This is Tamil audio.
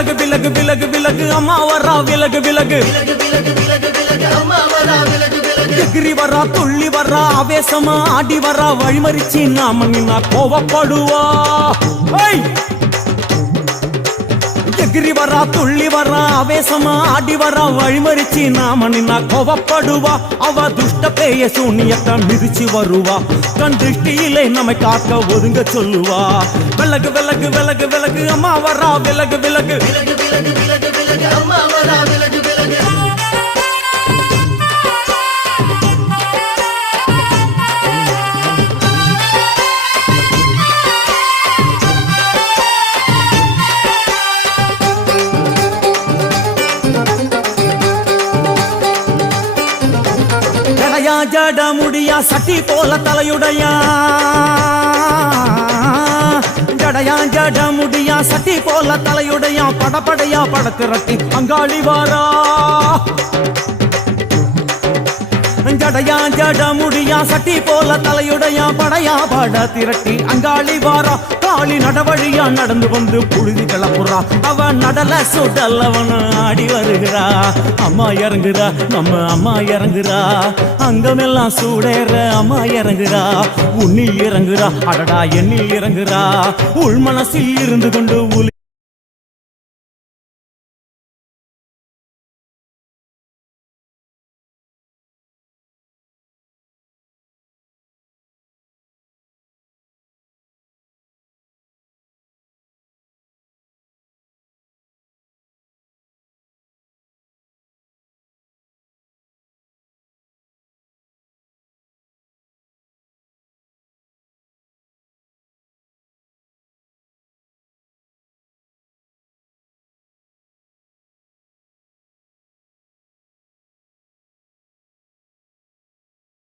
விலகு விலகு விலகு விலகு அம்மா வரா விலகு விலகு எகிரி வரா துள்ளி வரா ஆவேசமா ஆடி வரா வழிமறிச்சு நாம நின்னா கோவப்படுவா எகிரி வரா துள்ளி வரா ஆவேசமா ஆடி வரா வழிமறிச்சு நாம நின்னா கோவப்படுவா அவ துஷ்ட பேய சூனியத்தை மிதிச்சு வருவா கண் திருஷ்டியிலே நம்மை காக்க ஒதுங்க சொல்லுவா விலகு விலகு விலகு விலகு அம்மா வரா விலகு விலகு அம்மா வரா விலகு விலகு ஜட முடியா சட்டி போல தலையுடையா ஜடையா ஜட முடியா சட்டி போல தலையுடையா படப்படையா படத்திரட்டி அங்காளி வாரா ஜடையா ஜட முடியா சட்டி போல தலையுடையா படையா பட திரட்டி அங்காளி வாரா காளி நடவழியா நடந்து வந்து புழுதி கிளப்புறா அவ நடல சுடல் அவன் ஆடி வருகிறா அம்மா இறங்குறா நம்ம அம்மா இறங்குறா அங்கமெல்லாம் சூடேற அம்மா இறங்குறா உன்னில் இறங்குறா அடடா எண்ணில் இறங்குறா உள் மனசில் இருந்து கொண்டு